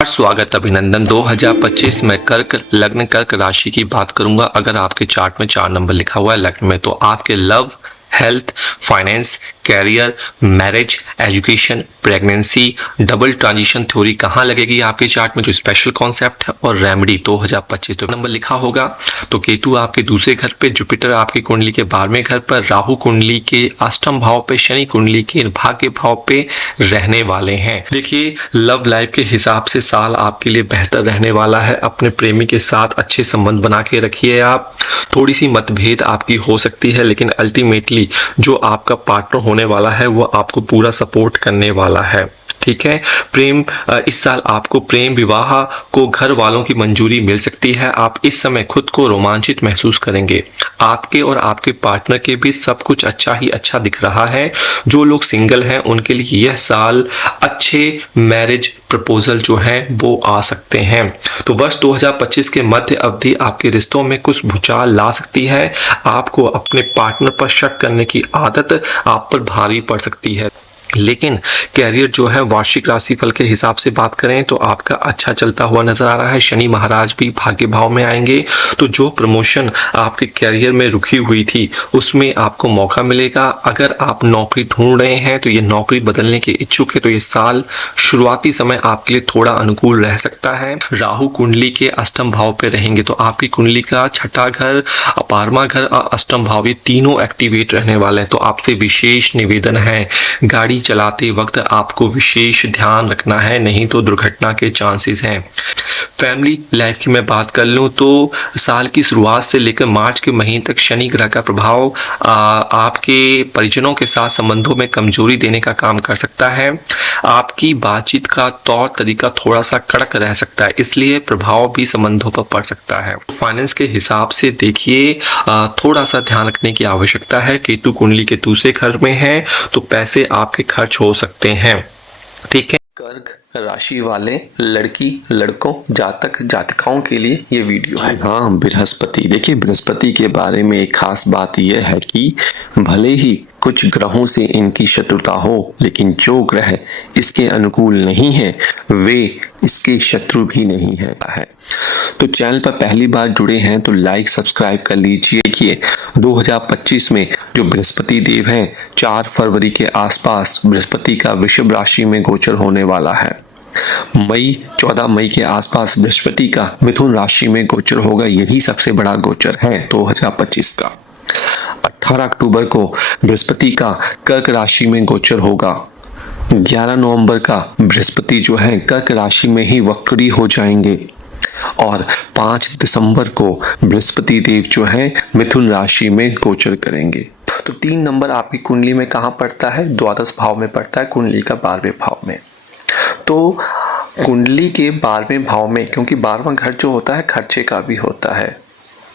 स्वागत अभिनंदन 2025 में कर्क लग्न कर्क राशि की बात करूंगा। अगर आपके चार्ट में 4 नंबर लिखा हुआ है लग्न में, तो आपके love, health, finance, career, marriage, education, pregnancy, double transition theory कहाँ लगेगी आपके चार्ट में, जो स्पेशल कॉन्सेप्ट है, और रेमेडी 2025 तो नंबर लिखा होगा। तो केतु आपके दूसरे घर पे, जुपिटर आपकी कुंडली के 12वें घर पर, राहु कुंडली के अष्टम भाव पे, शनि कुंडली के भाग्य भाव पे रहने वाले हैं। देखिए, लव लाइफ के हिसाब से साल आपके लिए बेहतर रहने वाला है। अपने प्रेमी के साथ अच्छे संबंध बना के रखिए। आप थोड़ी सी मतभेद आपकी हो सकती है, लेकिन अल्टीमेटली जो आपका पार्टनर होने वाला है वो आपको पूरा सपोर्ट करने वाला है। ठीक है। प्रेम, इस साल आपको प्रेम विवाह को घर वालों की मंजूरी मिल सकती है। आप इस समय खुद को रोमांचित महसूस करेंगे। आपके और आपके पार्टनर के बीच सब कुछ अच्छा ही अच्छा दिख रहा है। जो लोग सिंगल हैं उनके लिए यह साल अच्छे मैरिज प्रपोजल जो है वो आ सकते हैं। तो वर्ष 2025 के मध्य अवधि आपके रिश्तों में कुछ भूचाल ला सकती है। आपको अपने पार्टनर पर शक करने की आदत आप पर भारी पड़ सकती है। लेकिन कैरियर जो है, वार्षिक राशिफल के हिसाब से बात करें तो आपका अच्छा चलता हुआ नजर आ रहा है। शनि महाराज भी भाग्य भाव में आएंगे, तो जो प्रमोशन आपके कैरियर में रुकी हुई थी उसमें आपको मौका मिलेगा। अगर आप नौकरी ढूंढ रहे हैं तो ये नौकरी बदलने के इच्छुक है, तो ये साल शुरुआती समय आपके लिए थोड़ा अनुकूल रह सकता है। राहु कुंडली के अष्टम भाव पे रहेंगे, तो आपकी कुंडली का छठा घर, 12वां घर और अष्टम भाव, ये तीनों एक्टिवेट रहने वाले हैं। तो आपसे विशेष निवेदन है, गाड़ी चलाते वक्त आपको विशेष ध्यान रखना है, नहीं तो दुर्घटना के चांसेस हैं। फैमिली लाइफ की मैं बात कर लूं तो साल की शुरुआत से लेकर मार्च के महीने तक शनि ग्रह का प्रभाव आपके परिजनों के साथ संबंधों में कमजोरी देने का काम कर सकता है। आपकी बातचीत का तौर तरीका थोड़ा सा कड़क रह सकता है, इसलिए प्रभाव भी संबंधों पर पड़ सकता है। फाइनेंस के हिसाब से देखिए, थोड़ा सा ध्यान रखने की आवश्यकता है। केतु कुंडली के दूसरे घर में है, तो पैसे आपके खर्च हो सकते हैं। ठीक है। कर्क राशि वाले लड़की लड़कों जातक जातिकाओं के लिए ये वीडियो है। हाँ, बृहस्पति। देखिए, बृहस्पति के बारे में एक खास बात यह है कि भले ही कुछ ग्रहों से इनकी शत्रुता हो, लेकिन जो ग्रह इसके अनुकूल नहीं है वे इसके शत्रु भी नहीं है। तो चैनल पर पहली बार जुड़े हैं तो लाइक सब्सक्राइब कर लीजिए। कि 2025 में जो बृहस्पति देव हैं, 4 फरवरी के आसपास बृहस्पति का वृषभ राशि में गोचर होने वाला है। 14 मई के आसपास बृहस्पति का मिथुन राशि में गोचर होगा। यही सबसे बड़ा गोचर है 2025 का। 18 अक्टूबर को बृहस्पति का कर्क राशि में गोचर होगा। 11 नवंबर का बृहस्पति जो है कर्क राशि में ही वक्री हो जाएंगे, और 5 दिसंबर को बृहस्पति देव जो है मिथुन राशि में गोचर करेंगे। तो 3 नंबर आपकी कुंडली में कहाँ पड़ता है? द्वादश भाव में पड़ता है, कुंडली का 12वें भाव में। तो कुंडली के 12वें भाव में, क्योंकि 12वां घर जो होता है खर्चे का भी होता है,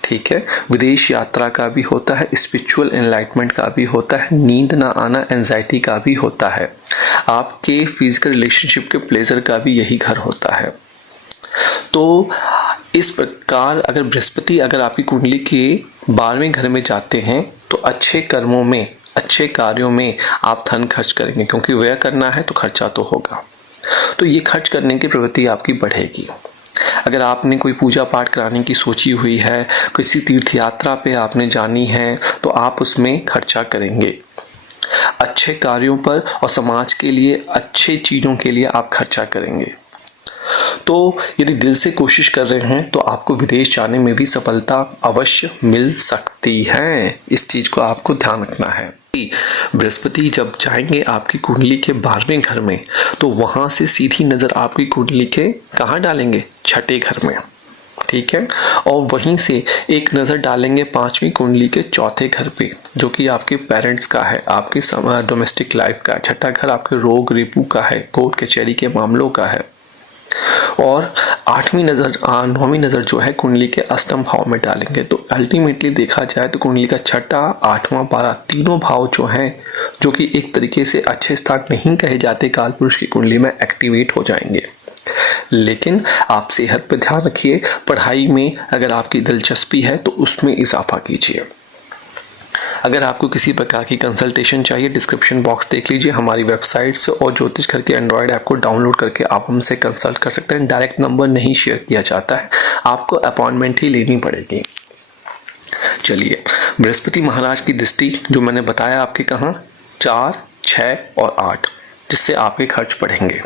ठीक है, विदेश यात्रा का भी होता है, स्पिरिचुअल एनलाइटमेंट का भी होता है, नींद ना आना, एंजाइटी का भी होता है, आपके फिजिकल रिलेशनशिप के प्लेजर का भी यही घर होता है। तो इस प्रकार अगर बृहस्पति अगर आपकी कुंडली के 12वें घर में जाते हैं तो अच्छे कर्मों में, अच्छे कार्यों में आप धन खर्च करेंगे, क्योंकि व्यय करना है तो खर्चा तो होगा। तो ये खर्च करने की प्रवृत्ति आपकी बढ़ेगी। अगर आपने कोई पूजा पाठ कराने की सोची हुई है, किसी तीर्थ यात्रा पे आपने जानी है, तो आप उसमें खर्चा करेंगे। अच्छे कार्यों पर और समाज के लिए अच्छे चीज़ों के लिए आप खर्चा करेंगे। तो यदि दिल से कोशिश कर रहे हैं तो आपको विदेश जाने में भी सफलता अवश्य मिल सकती है। इस चीज़ को आपको ध्यान रखना है। बृहस्पति जब जाएंगे आपकी कुंडली के 12वें घर में, तो वहां से सीधी नजर आपकी कुंडली के कहाँ डालेंगे? छठे घर में, ठीक है। और वहीं से एक नज़र डालेंगे 5वीं कुंडली के चौथे घर पे, जो कि आपके पेरेंट्स का है, आपके डोमेस्टिक लाइफ का। छठा घर आपके रोग रिपू का है, कोर्ट कचहरी के मामलों का है। और 9वीं नज़र जो है कुंडली के अष्टम भाव में डालेंगे। तो अल्टीमेटली देखा जाए तो कुंडली का छठा, 8वां, 12 तीनों भाव जो हैं, जो कि एक तरीके से अच्छे स्थान नहीं कहे जाते काल पुरुष की कुंडली में, एक्टिवेट हो जाएंगे। लेकिन आप सेहत पर ध्यान रखिए। पढ़ाई में अगर आपकी दिलचस्पी है तो उसमें इजाफा कीजिए। अगर आपको किसी प्रकार की कंसल्टेशन चाहिए, डिस्क्रिप्शन बॉक्स देख लीजिए हमारी वेबसाइट से, और ज्योतिष घर के एंड्रॉयड ऐप को डाउनलोड करके आप हमसे कंसल्ट कर सकते हैं। डायरेक्ट नंबर नहीं शेयर किया जाता है, आपको अपॉइंटमेंट ही लेनी पड़ेगी। चलिए, बृहस्पति महाराज की दृष्टि जो मैंने बताया आपके कहाँ 4, 6 और 8, जिससे आपके खर्च बढ़ेंगे।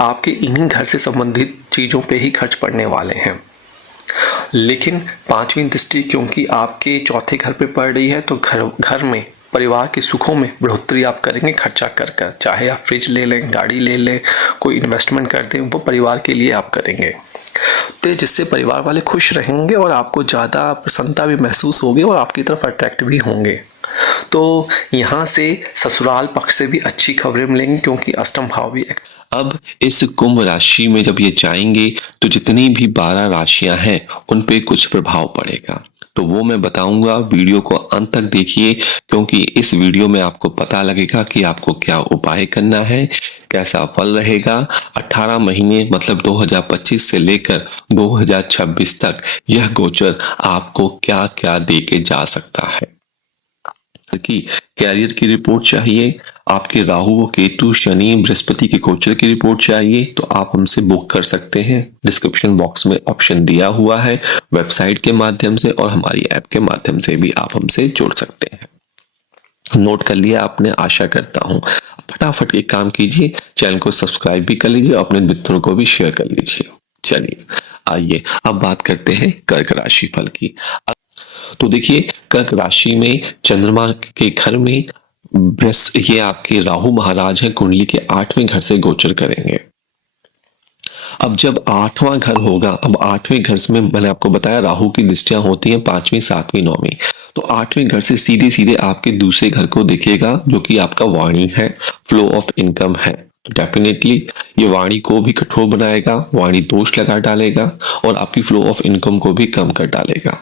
आपके इन्हीं घर से संबंधित चीज़ों पे ही खर्च पड़ने वाले हैं। लेकिन 5वीं दृष्टि क्योंकि आपके चौथे घर पे पड़ रही है, तो घर में परिवार के सुखों में बढ़ोतरी आप करेंगे खर्चा कर कर। चाहे आप फ्रिज ले लें, गाड़ी ले लें, कोई इन्वेस्टमेंट कर दें, वो परिवार के लिए आप करेंगे, तो जिससे परिवार वाले खुश रहेंगे और आपको ज़्यादा प्रसन्नता भी महसूस होगी और आपकी तरफ अट्रैक्ट भी होंगे। तो यहाँ से ससुराल पक्ष से भी अच्छी खबरें मिलेंगी क्योंकि अष्टम भाव भी। अब इस कुंभ राशि में जब ये जाएंगे तो जितनी भी 12 राशियां हैं उन पे कुछ प्रभाव पड़ेगा, तो वो मैं बताऊंगा। वीडियो को अंत तक देखिए क्योंकि इस वीडियो में आपको पता लगेगा कि आपको क्या उपाय करना है, कैसा फल रहेगा। 18 महीने मतलब 2025 से लेकर 2026 तक यह गोचर आपको क्या क्या दे के जा सकता है। कि कैरियर की रिपोर्ट चाहिए, आपके राहु केतु शनि बृहस्पति के गोचर की रिपोर्ट चाहिए, तो आप हमसे बुक कर सकते हैं। डिस्क्रिप्शन बॉक्स में ऑप्शन दिया हुआ है, वेबसाइट के माध्यम से और हमारी ऐप के माध्यम से भी आप हमसे जुड़ सकते हैं। नोट कर लिया आपने, आशा करता हूं। फटाफट एक काम कीजिए, चैनल को सब्सक्राइब भी कर लीजिए, अपने मित्रों को भी शेयर कर लीजिए। चलिए आइए अब बात करते हैं कर्क राशि फल की। तो देखिए, कर्क राशि में चंद्रमा के घर में ये आपके राहु महाराज है, कुंडली के 8वें घर से गोचर करेंगे। अब जब 8वां घर होगा, अब 8वें घर में मैंने आपको बताया राहु की दृष्टियां होती हैं 5वीं, 7वीं, 9वीं, तो 8वें घर से सीधे सीधे आपके दूसरे घर को दिखेगा जो कि आपका वाणी है, फ्लो ऑफ इनकम है। तो डेफिनेटली ये वाणी को भी कठोर बनाएगा, वाणी दोष लगा डालेगा और आपकी फ्लो ऑफ इनकम को भी कम कर डालेगा।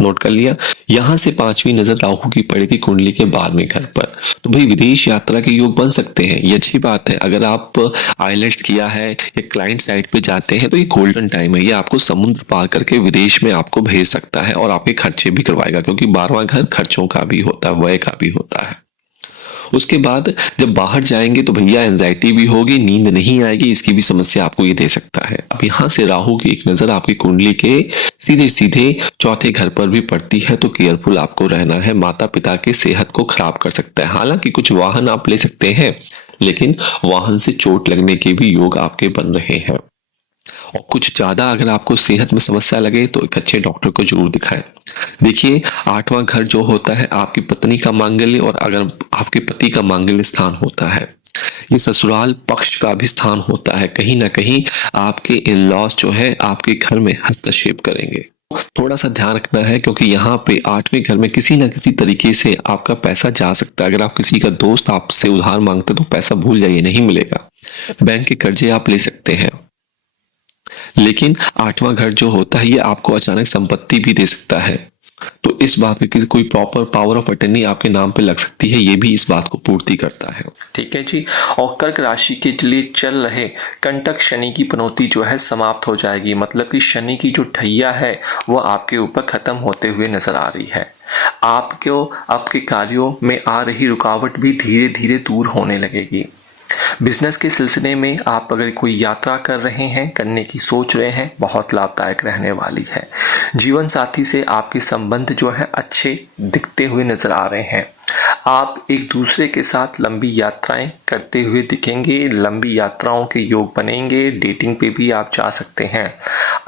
नोट कर लिया। यहां से 5वीं नजर राहु की पड़ेगी कुंडली के 12वें घर पर, तो भाई विदेश यात्रा के योग बन सकते हैं, ये अच्छी बात है। अगर आप आइलेट्स किया है या क्लाइंट साइड पे जाते हैं तो ये गोल्डन टाइम है, ये आपको समुद्र पार करके विदेश में आपको भेज सकता है और आपके खर्चे भी करवाएगा, क्योंकि 12वां घर खर्चों का भी होता है, व्यय का भी होता है। उसके बाद जब बाहर जाएंगे तो भैया एंजाइटी भी होगी, नींद नहीं आएगी, इसकी भी समस्या आपको ये दे सकता है। अब यहाँ से राहु की एक नजर आपकी कुंडली के सीधे सीधे चौथे घर पर भी पड़ती है, तो केयरफुल आपको रहना है। माता पिता की सेहत को खराब कर सकता है। हालांकि कुछ वाहन आप ले सकते हैं, लेकिन वाहन से चोट लगने के भी योग आपके बन रहे हैं। और कुछ ज्यादा अगर आपको सेहत में समस्या लगे तो एक अच्छे डॉक्टर को जरूर दिखाएं। देखिए, 8वां घर जो होता है आपकी पत्नी का मांगल्य, और अगर आपके पति का मांगल्य स्थान होता है, ये ससुराल पक्ष का भी स्थान होता है। कहीं ना कहीं आपके इन लॉज जो है आपके घर में हस्तक्षेप करेंगे, थोड़ा सा ध्यान रखना है, क्योंकि यहाँ पे 8वें घर में किसी ना किसी तरीके से आपका पैसा जा सकता है। अगर आप किसी का दोस्त आपसे उधार मांगते तो पैसा भूल जाइए, नहीं मिलेगा। बैंक के कर्जे आप ले सकते हैं, लेकिन 8वां घर जो होता है ये आपको अचानक संपत्ति भी दे सकता है, तो इस बात की कोई प्रॉपर पावर ऑफ अटर्नी आपके नाम पे लग सकती है, ये भी इस बात को पूर्ति करता है। ठीक है जी। और कर्क राशि के लिए चल रहे कंटक शनि की पनौती जो है समाप्त हो जाएगी, मतलब कि शनि की जो ठैया है वो आपके ऊपर खत्म होते हुए नजर आ रही है। आपको आपके कार्यों में आ रही रुकावट भी धीरे धीरे दूर होने लगेगी। बिजनेस के सिलसिले में आप अगर कोई यात्रा कर रहे हैं, करने की सोच रहे हैं, बहुत लाभदायक रहने वाली है। जीवन साथी से आपके संबंध जो है अच्छे दिखते हुए नजर आ रहे हैं। आप एक दूसरे के साथ लंबी यात्राएं करते हुए दिखेंगे, लंबी यात्राओं के योग बनेंगे, डेटिंग पे भी आप जा सकते हैं।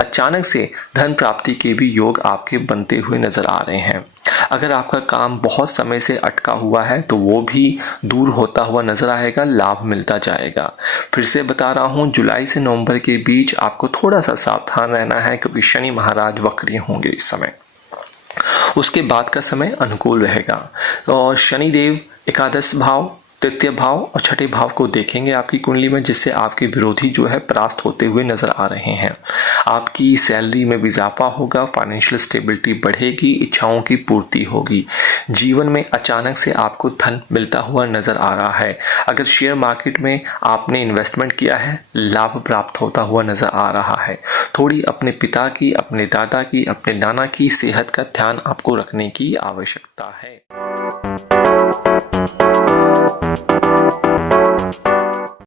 अचानक से धन प्राप्ति के भी योग आपके बनते हुए नजर आ रहे हैं। अगर आपका काम बहुत समय से अटका हुआ है तो वो भी दूर होता हुआ नजर आएगा, लाभ मिलता जाएगा। फिर से बता रहा हूँ, जुलाई से नवंबर के बीच आपको थोड़ा सा सावधान रहना है, क्योंकि शनि महाराज वक्री होंगे इस समय। उसके बाद का समय अनुकूल रहेगा। और शनिदेव एकादश भाव, तृतीय भाव और छठे भाव को देखेंगे आपकी कुंडली में, जिससे आपके विरोधी जो है परास्त होते हुए नजर आ रहे हैं। आपकी सैलरी में भी इजाफा होगा, फाइनेंशियल स्टेबिलिटी बढ़ेगी, इच्छाओं की पूर्ति होगी। जीवन में अचानक से आपको धन मिलता हुआ नजर आ रहा है। अगर शेयर मार्केट में आपने इन्वेस्टमेंट किया है, लाभ प्राप्त होता हुआ नजर आ रहा है। थोड़ी अपने पिता की, अपने दादा की, अपने नाना की सेहत का ध्यान आपको रखने की आवश्यकता है।